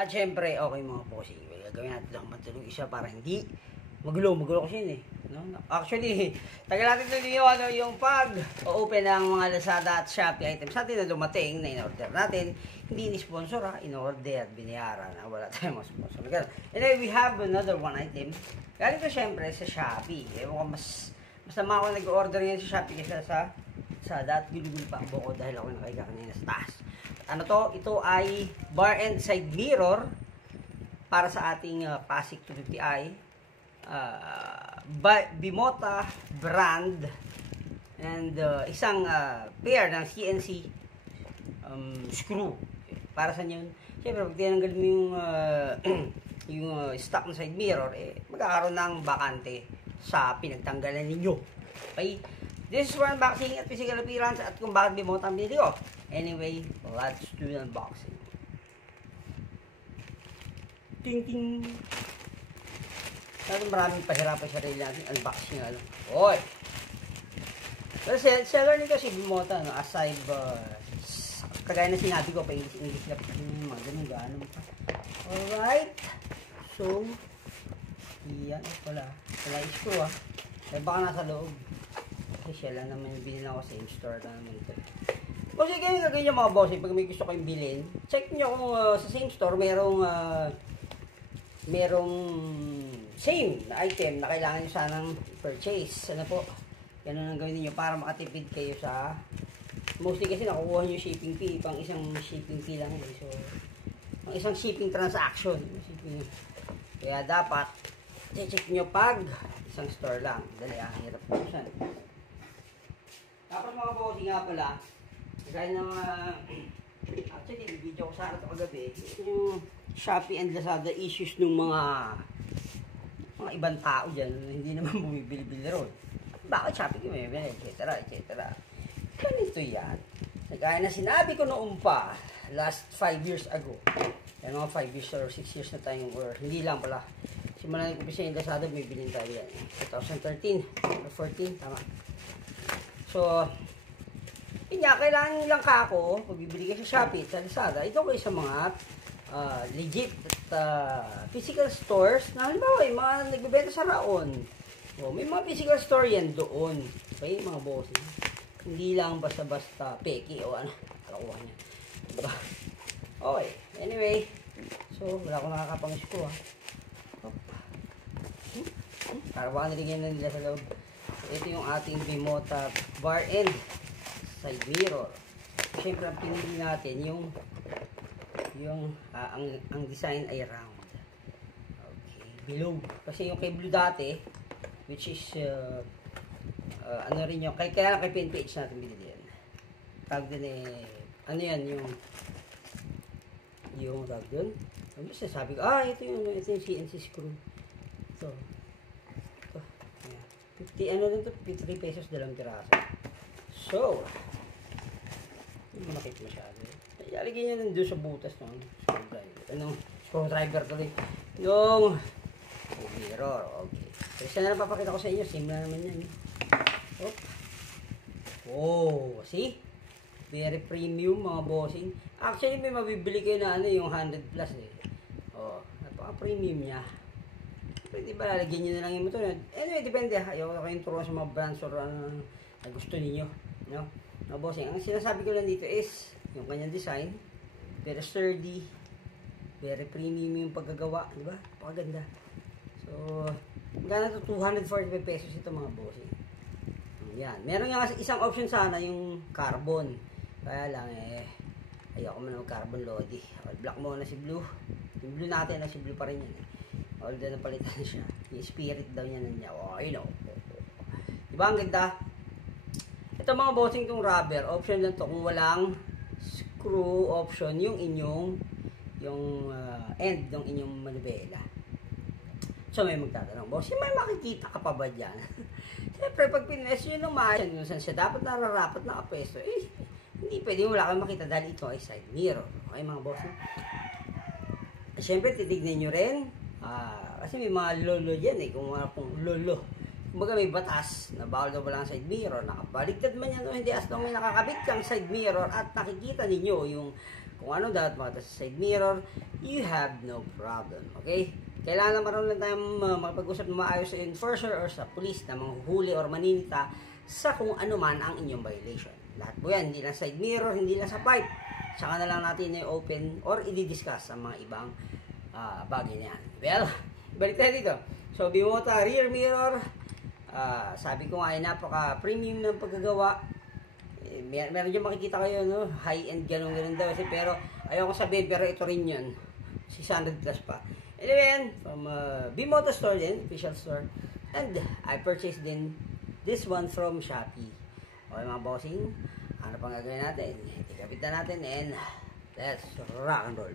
At syempre, okay mga bossing, gagawin natin lang matulog isa para hindi magulo kasi yun eh. No? Actually, tagal natin din yung pag-open ng mga Lazada at Shopee items natin na dumating na in-order natin. Hindi ni-sponsor ha, in-order at binayaran na wala tayong mga sponsor. Anyway, we have another one item. Galing ko syempre sa Shopee. Ewan ko, mas naman ako nag-order ngayon sa Shopee kaysa sa Lazada at gulo-gulo pa ang buko dahil ako nakahiga kanina sa taas. Ano to? Ito ay bar and side mirror para sa ating Pasig 250i. Bimota brand and isang pair ng CNC screw. Para sa yun? Siyempre, pag tinanggal mo yung yung stock ng side mirror, magkakaroon ng bakante sa pinagtanggalan ninyo. Okay? This is for unboxing at physical appearance at kung bakit Bimota ang binili ko. Anyway, let's do the unboxing. Ting ting. Maraming pahirapan sa sarili natin unboxing ano. Oy. Pero seller nito si Bimota no, aside kagaya na sinabi ko pa English na mga ganun gaano pa. Alright. So yan pala. Wala screw ah. May baka nasa loob. Kasi siya lang naman yung bilhin ako sa same store lang naman ito. Kasi ganyan gagawin yung mga boss pag may gusto kayong bilhin. Check nyo kung sa same store merong same na item na kailangan nyo sanang purchase. Ano po? Ganun ang gawin niyo para makatipid kayo sa mostly kasi nakukuha nyo shipping fee. Pang isang shipping fee lang yun. So, pang isang shipping transaction. Kaya dapat check nyo pag isang store lang. Dali hirap po siya. Tapos mga bossy nga pala, kaya ng actually, video ko sana ito kagabi, yung Shopee and Lazada issues ng mga ibang tao dyan na hindi naman bumibili-bili ron. Bakit Shopee ko may etc. Ganito yan. Kaya na sinabi ko noon pa, last 5 years ago, yan mga 5 years or 6 years na tayong, or hindi lang pala, simulan yung umpisa yung Lazada, may bilhin tayo yan. 2013 or 14, tama. So, yun nga, kailangan nyo lang kako, pag bibili kayo sa Shopee, sa Lazada, ito kayo sa mga legit at physical stores na halimbawa yung mga nagbebenta sa Raon. O, may mga physical store yan doon. Okay, mga boss. Hindi lang basta-basta peki o ano. Kalakuha niya. Diba? Okay, anyway. So, wala akong nakakapangis ko ha. Para baka niligyan na nila sa loob. Ito yung ating Bimota bar end side mirror. Siyempre ang pinili natin yung ang design ay round. Okay, below. Kasi yung kay Blue dati, which is ano rin yung kaya kay PNPH natin binili yan. Tawag din ano yan yung tawag dun. Ano sabi ko, ito yung CNC screw. Ito. Ayan. 50 ano din to, 53 pesos dalawang piraso. So, hindi mo nakita masyado. Ilalagay nyo doon sa butas ng screwdriver. Anong screwdriver tuloy? Yung mirror. Okay. So, isa na lang papakita ko sa inyo. Same na naman yan. Oh, see? Very premium mga bossing. Actually, may mabibili kayo na yung 100 plus eh. Oh, napaka-premium niya. Pwede ba lalagyan nyo na lang yung motor? Anyway, depende ha. Ayaw kayong turuan sa mga brands or na gusto ninyo. No? Mga bossing, ang sinasabi ko lang dito is yung kanyang design, very sturdy, very premium yung paggagawa, di ba? Paganda. So, magkano to 245 pesos ito mga bossing. Yan. Meron nga isang option sana yung carbon. Kaya lang ayoko man ng carbon lodi. Black muna si Blue. Yung Blue natin na si Blue pa rin yan. Although napalitan siya. Yung spirit daw niya na niya. Oh, you know. Diba ang ganda? Ito mga bossing itong rubber. Option lang to kung walang screw option yung inyong end ng inyong manubela. So may magtatanong, boss, may makikita ka pa ba dyan? Siyempre pag pines yun naman kung saan siya dapat nararapat na kapesto, hindi pwede wala kang makita dahil ito ay side mirror. Okay mga boss? Siyempre titignan nyo rin kasi may mga lolo dyan kung lolo kumbaga may batas na bawal daw walang side mirror, nakabaligtad man yan o hindi, as long may nakakabit kang side mirror at nakikita ninyo yung kung ano dapat makita sa side mirror, you have no problem. Okay? Kailangan marunong lang tayong makapag-usap na maayos sa enforcer or sa police na manghuhuli or maninita sa kung ano man ang inyong violation. Lahat po yan, hindi lang side mirror, hindi lang sa pipe. Saka na lang natin i-open or i-discuss sa mga ibang bagay na yan. Well, balik tayo dito. So, Bimota rear mirror, sabi ko nga ay napaka-premium ng paggagawa. Meron dyan makikita kayo, no? High-end, ganun daw. Pero, ayaw ko sabihin, pero ito rin yun. 600 plus pa. Anyway, from Bimota store din, official store. And I purchased din this one from Shopee. Okay mga bossing, ano pang gagawin natin? Ikapit na natin and let's rock and roll.